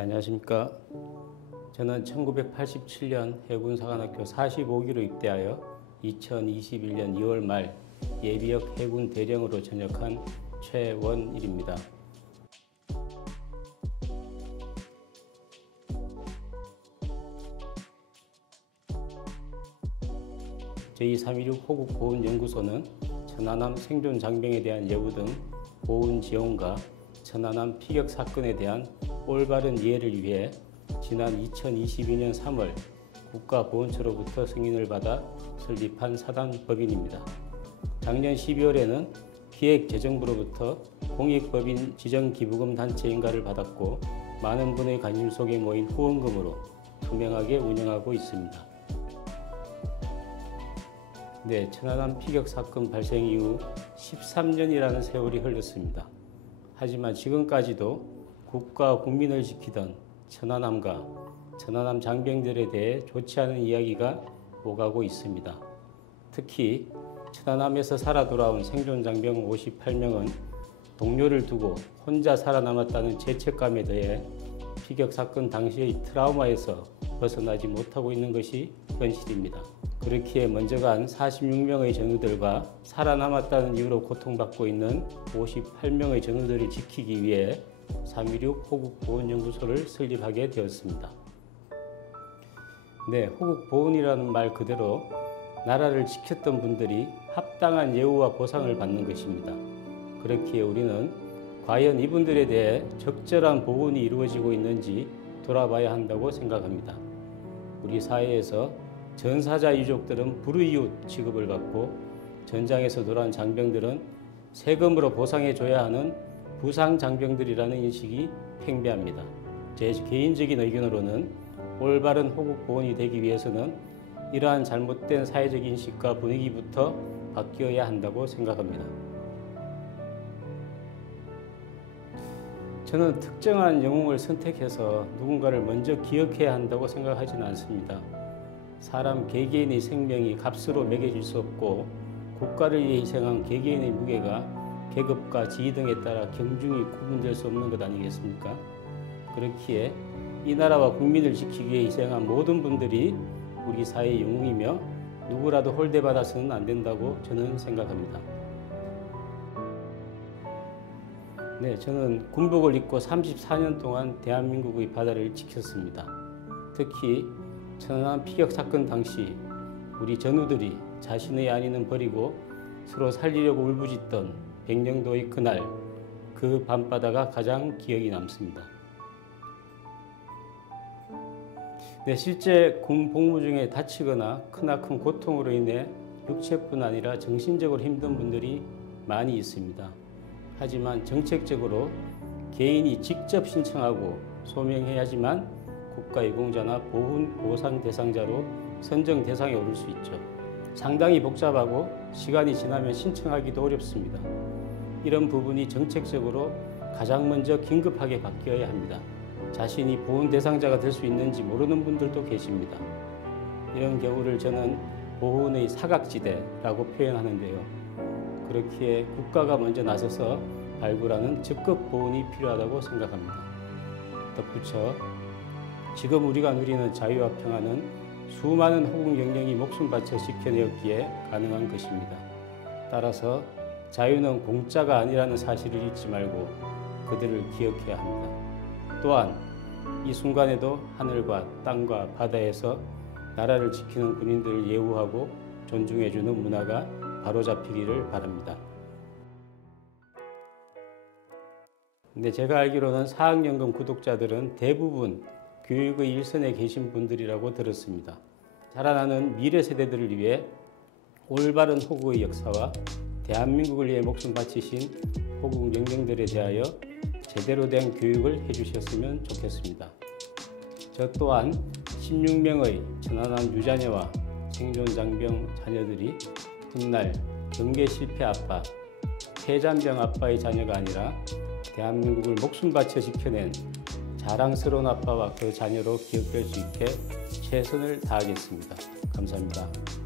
네, 안녕하십니까. 저는 1987년 해군사관학교 45기로 입대하여 2021년 2월 말 예비역 해군 대령으로 전역한 최원일입니다. 제2316 호국보훈연구소는 천안함 생존 장병에 대한 예우 등 보훈 지원과 천안함 피격 사건에 대한 올바른 이해를 위해 지난 2022년 3월 국가보훈처로부터 승인을 받아 설립한 사단법인입니다. 작년 12월에는 기획재정부로부터 공익법인 지정기부금 단체 인가를 받았고 많은 분의 관심 속에 모인 후원금으로 투명하게 운영하고 있습니다. 네, 천안함 피격 사건 발생 이후 13년이라는 세월이 흘렀습니다. 하지만 지금까지도 국가 국민을 지키던 천안함과 천안함 장병들에 대해 좋지 않은 이야기가 오가고 있습니다. 특히 천안함에서 살아 돌아온 생존 장병 58명은 동료를 두고 혼자 살아남았다는 죄책감에 더해 피격 사건 당시의 트라우마에서 벗어나지 못하고 있는 것이 현실입니다. 그렇기에 먼저 간 46명의 전우들과 살아남았다는 이유로 고통받고 있는 58명의 전우들을 지키기 위해 316 호국보훈연구소를 설립하게 되었습니다. 네, 호국보훈이라는 말 그대로 나라를 지켰던 분들이 합당한 예우와 보상을 받는 것입니다. 그렇기에 우리는 과연 이분들에 대해 적절한 보훈이 이루어지고 있는지 돌아봐야 한다고 생각합니다. 우리 사회에서 전사자 유족들은 불의이웃 취급을 받고 전장에서 돌아온 장병들은 세금으로 보상해줘야 하는 부상장병들이라는 인식이 팽배합니다. 제 개인적인 의견으로는 올바른 호국보훈이 되기 위해서는 이러한 잘못된 사회적 인식과 분위기부터 바뀌어야 한다고 생각합니다. 저는 특정한 영웅을 선택해서 누군가를 먼저 기억해야 한다고 생각하지는 않습니다. 사람 개개인의 생명이 값으로 매겨질 수 없고 국가를 위해 희생한 개개인의 무게가 계급과 지위 등에 따라 경중이 구분될 수 없는 것 아니겠습니까? 그렇기에 이 나라와 국민을 지키기 위해 희생한 모든 분들이 우리 사회의 영웅이며 누구라도 홀대받아서는 안 된다고 저는 생각합니다. 네, 저는 군복을 입고 34년 동안 대한민국의 바다를 지켰습니다. 특히 천안함 피격 사건 당시 우리 전우들이 자신의 안위는 버리고 서로 살리려고 울부짖던 백령도의 그날, 그 밤바다가 가장 기억이 남습니다. 네, 실제 군 복무 중에 다치거나 크나큰 고통으로 인해 육체뿐 아니라 정신적으로 힘든 분들이 많이 있습니다. 하지만 정책적으로 개인이 직접 신청하고 소명해야지만 국가유공자나 보훈 보상 대상자로 선정 대상에 오를 수 있죠. 상당히 복잡하고 시간이 지나면 신청하기도 어렵습니다. 이런 부분이 정책적으로 가장 먼저 긴급하게 바뀌어야 합니다. 자신이 보훈 대상자가 될 수 있는지 모르는 분들도 계십니다. 이런 경우를 저는 보훈의 사각지대라고 표현하는데요. 그렇기에 국가가 먼저 나서서 발굴하는 적극 보훈이 필요하다고 생각합니다. 덧붙여 지금 우리가 누리는 자유와 평화는 수많은 호국영령이 목숨 바쳐 지켜내었기에 가능한 것입니다. 따라서 자유는 공짜가 아니라는 사실을 잊지 말고 그들을 기억해야 합니다. 또한 이 순간에도 하늘과 땅과 바다에서 나라를 지키는 군인들을 예우하고 존중해주는 문화가 바로잡히기를 바랍니다. 근데 제가 알기로는 사학연금 구독자들은 대부분 교육의 일선에 계신 분들이라고 들었습니다. 자라나는 미래 세대들을 위해 올바른 호국의 역사와 대한민국을 위해 목숨 바치신 호국 영령들에 대하여 제대로 된 교육을 해주셨으면 좋겠습니다. 저 또한 16명의 천안함 유자녀와 생존 장병 자녀들이 훗날 경계 실패 아빠, 폐잔병 아빠의 자녀가 아니라 대한민국을 목숨 바쳐 지켜낸 자랑스러운 아빠와 그 자녀로 기억될 수 있게 최선을 다하겠습니다. 감사합니다.